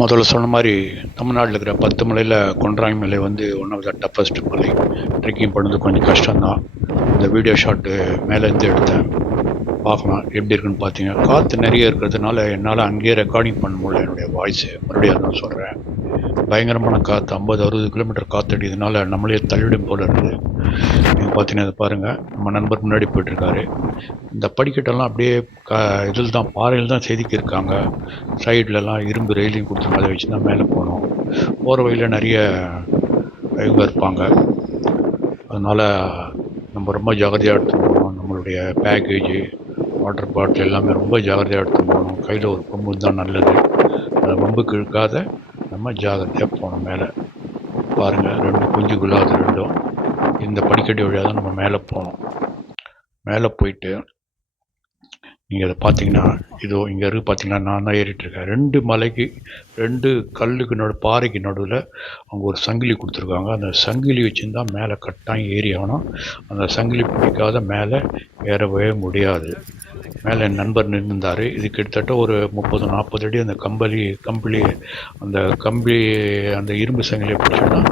முதல்ல சொன்ன மாதிரி தமிழ்நாட்டில் இருக்கிற 10 மலையில் கொன்றாய் மலை வந்து ஒன் ஆஃப் த டஃபஸ்ட் மலை. ட்ரெக்கிங் பண்ணுறது கொஞ்சம் கஷ்டம்தான். இந்த வீடியோ ஷாட்டு மேலேருந்து எடுத்தேன், பார்க்கலாம் எப்படி இருக்குன்னு. பார்த்தீங்க, காற்று நிறைய இருக்கிறதுனால என்னால் அங்கேயே ரெக்கார்டிங் பண்ண முடியல. என்னுடைய வாய்ஸு மறுபடியும் அதான் சொல்கிறேன். பயங்கரமான காற்று, 50-60 கிலோமீட்டர் காற்று அடிக்கிறதுனால நம்மளே தள்ளிடும் போல இருக்குது. நீங்கள் பார்த்தீங்கன்னா இதை பாருங்கள், நம்ம நண்பர் முன்னாடி போயிட்டுருக்காரு. இந்த படிக்கட்டெல்லாம் அப்படியே இதில் தான், பாறையில் தான் செதுக்கியிருக்காங்க. சைட்லலாம் இரும்பு ரெயிலிங் கொடுத்துருங்க, அதை வச்சு தான் மேலே போகணும். போகிற வழியில் நிறைய இவங்க இருப்பாங்க, அதனால் நம்ம ரொம்ப ஜாகிரதையாக எடுத்துகிட்டு போகணும். நம்மளுடைய பேக்கேஜு, வாட்டர் பாட்டில் எல்லாமே ரொம்ப ஜாகிரதையாக எடுத்துகிட்டு போகணும். கையில் ஒரு கொம்பு தான் நல்லது. அதை வம்புக்கு இழுக்காத நம்ம ஜாகிரதையாக போகணும். மேலே பாருங்கள், 2 குஞ்சுக்குள்ள அது ரெண்டும் இந்த படிக்கட்டு வழியாக தான் நம்ம மேலே போகணும். மேலே போயிட்டு நீங்கள் அதை பார்த்தீங்கன்னா, இதோ இங்கே இருக்குது பார்த்தீங்கன்னா, நான் தான் ஏறிட்டுருக்கேன். 2 மலைக்கு 2 கல்லுக்கு பாறைக்கு நடுவில் அவங்க ஒரு சங்கிலி கொடுத்துருக்காங்க. அந்த சங்கிலி வச்சுருந்தா மேலே கட்டாயம் ஏறி ஆகணும். அந்த சங்கிலி பிடிக்காத மேலே ஏறவே முடியாது. மேலே என் நண்பர் நின்றுந்தார். இது கிட்டத்தட்ட ஒரு 30-40 அடி. அந்த அந்த கம்பி அந்த இரும்பு சங்கிலியை பிடிச்சோன்னா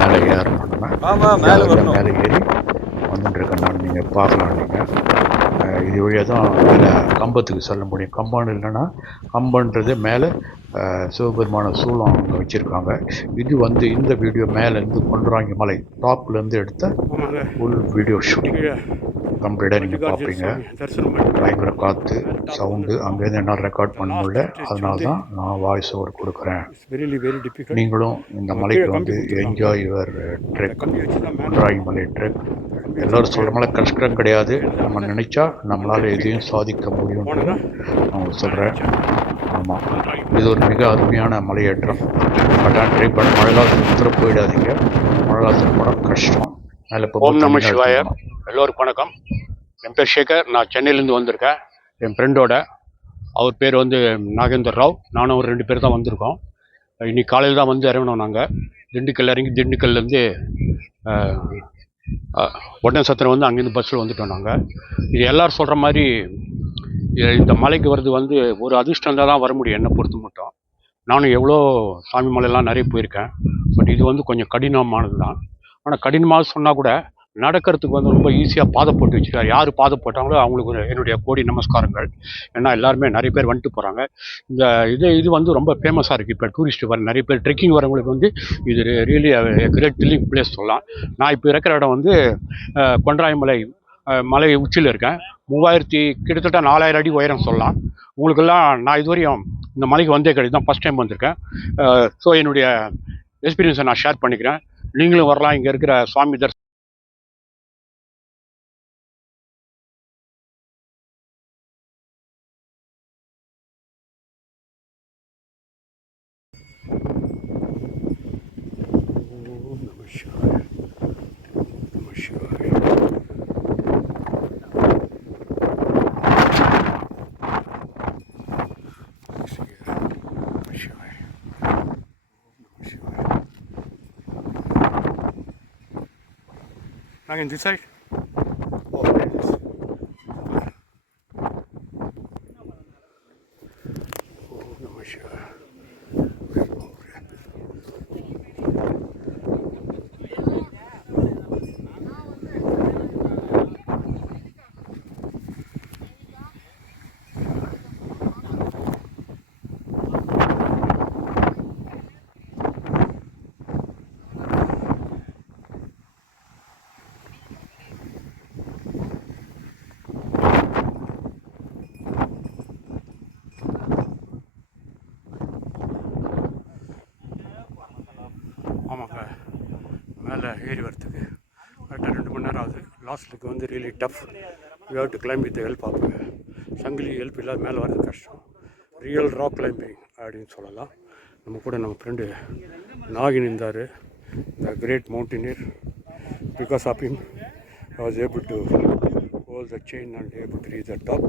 மேலே ஏறணும். நம்ம மேலே ஏறி வந்துட்டுருக்கேன் நான். நீங்கள் பார்க்கலாம். நீங்கள் இது வழியாக தான் மேலே கம்பத்துக்கு செல்ல முடியும். கம்பம் இல்லைன்னா, கம்பன்றது மேலே சிவபெருமான சூளம் அங்கே வச்சுருக்காங்க. இது வந்து இந்த வீடியோ மேலேருந்து கொன்றாங்கி மலை டாப்லேருந்து எடுத்த ஃபுல் வீடியோ ஷூட்டிங் கம்ப்ளீட்டாக நீங்கள் பார்ப்பீங்க. பயங்கர காற்று, சவுண்டு, அங்கேருந்து என்னால் ரெக்கார்ட் பண்ண முடியல. அதனால தான் நான் வாய்ஸ் ஓவர் கொடுக்குறேன். நீங்களும் இந்த மலைக்கு வந்து என்ஜாய் யுவர் ட்ரெக், கொன்றாங்கி மலை ட்ரெக். எல்லோரும் சொல்கிற மாதிரி கஷ்டம் கிடையாது. நம்ம நினச்சா நம்மளால் எதையும் சாதிக்க முடியும்னு நான் உங்களுக்கு சொல்கிறேன். ஆமாம், இது ஒரு மிக அருமையான மலையேற்றம். பட் ட்ரை பண்ண மழை காலத்தில் போயிடாதீங்க. மழை காலத்தில் போட கஷ்டம். மேலே ஓம் நம சிவாய. எல்லோருக்கும் வணக்கம். என் பேர் சேகர். நான் சென்னையிலேருந்து வந்திருக்கேன். என் ஃப்ரெண்டோட, அவர் பேர் வந்து நாகேந்தர் ராவ். நானும் ஒரு 2 பேர் தான் வந்திருக்கோம். இன்றைக்கி காலையில் தான் வந்து இறங்கணும். நாங்கள் திண்டுக்கல் இறங்கி திண்டுக்கல்லேருந்து ஒட்டன்சத்திரம் வந்து அங்கேருந்து பஸ்ஸில் வந்துட்டோம் நாங்கள். இது எல்லோரும் சொல்கிற மாதிரி இந்த மலைக்கு வர்றது வந்து ஒரு அதிர்ஷ்டம் தான் வர முடியும், என்னை பொறுத்து மட்டும். நானும் எவ்வளோ சாமி மலையெல்லாம் நிறைய போயிருக்கேன். பட் இது வந்து கொஞ்சம் கடினமானது தான். ஆனால் கடினமாக சொன்னால் கூட நடக்கிறதுக்கு வந்து ரொம்ப ஈஸியாக பாதை போட்டு வச்சுருக்காரு. யார் பாதை போட்டாங்களோ அவங்களுக்கு என்னுடைய கோடி நமஸ்காரங்கள். ஏன்னா எல்லாருமே நிறைய பேர் வந்துட்டு போகிறாங்க. இது வந்து ரொம்ப ஃபேமஸாக இருக்குது. இப்போ டூரிஸ்ட்டு வர நிறைய பேர் ட்ரெக்கிங் வரவங்களுக்கு வந்து இது ரியலி கிரேட் த்ரில்லிங் பிளேஸ் சொல்லலாம். நான் இப்போ இருக்கிற இடம் வந்து கொன்றாய் மலை உச்சியில் இருக்கேன். கிட்டத்தட்ட 4000 அடி உயரம் சொல்லலாம். உங்களுக்கெல்லாம் நான் இதுவரையும் இந்த மலைக்கு வந்தே கிடையாது, தான் ஃபஸ்ட் டைம் வந்திருக்கேன். ஸோ என்னுடைய எக்ஸ்பீரியன்ஸை நான் ஷேர் பண்ணிக்கிறேன். நீங்களும் வரலாம். இங்கே இருக்கிற சுவாமி தரிசனம் in this side. ஆமாங்க, மேலே ஏறி வரத்துக்கு கரெக்டாக 2 மணி நேரம் ஆகுது. லாஸ்ட்டுக்கு வந்து really tough. You have to climb with help of சங்கிலி. ஹெல்ப் இல்லாத மேலே வரது கஷ்டம். ரியல் ராக் கிளைம்பிங் அப்படின்னு சொல்லலாம். நம்ம கூட நம்ம ஃப்ரெண்டு நாகின் இருந்தார், the great mountaineer. Because of him I was able to hold the chain and able to reach the top.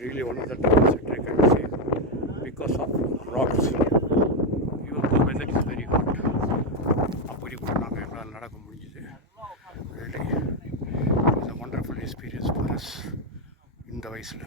Really one of the toughest trek I can say because of rocks. Even the weather is very hot. அப்படி கூட நாங்கள் எங்களால் நடக்க முடிஞ்சுது. Really it was a wonderful experience for us இந்த வயசில்.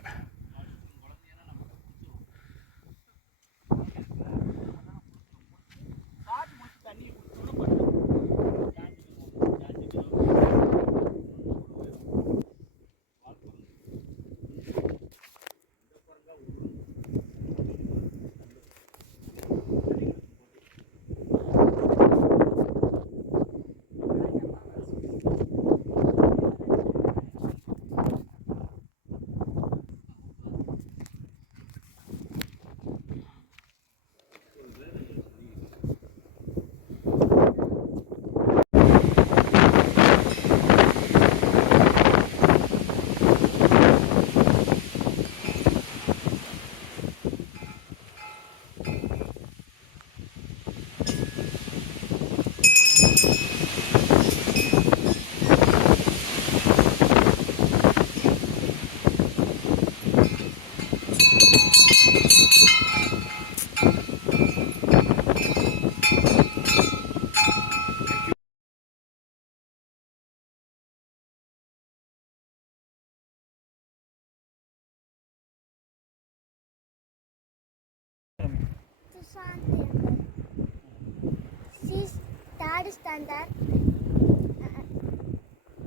சாந்தி cheese third standard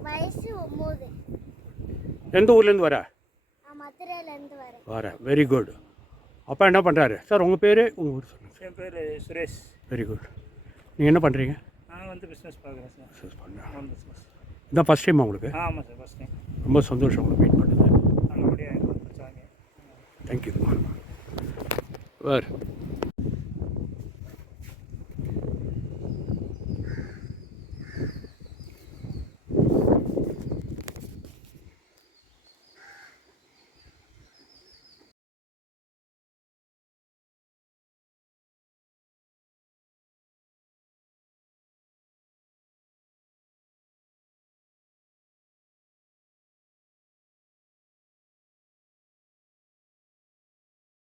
வயசு 9. எந்த ஊர்லேருந்து வர? நான் மதுரையிலேருந்து வரேன். வரேன். Very good. அப்பா என்ன பண்ணுறாரு? சார் உங்கள் பேர், உங்கள் ஊர் சொல்லுங்கள். என் பேர் சுரேஷ். Very good. நீங்கள் என்ன பண்ணுறீங்க? நான் வந்து பிஸ்னஸ் பார்க்குறேன் சார். பிஸ்னஸ் பண்ணுறேன். Home business. இதான் ஃபஸ்ட் டைம் உங்களுக்கு? ஆமாம் சார், ஃபஸ்ட் டைம். ரொம்ப சந்தோஷம் உங்களை மீட் பண்ணுது. நல்லபடியாக வச்சாங்க. தேங்க்யூ. வேறு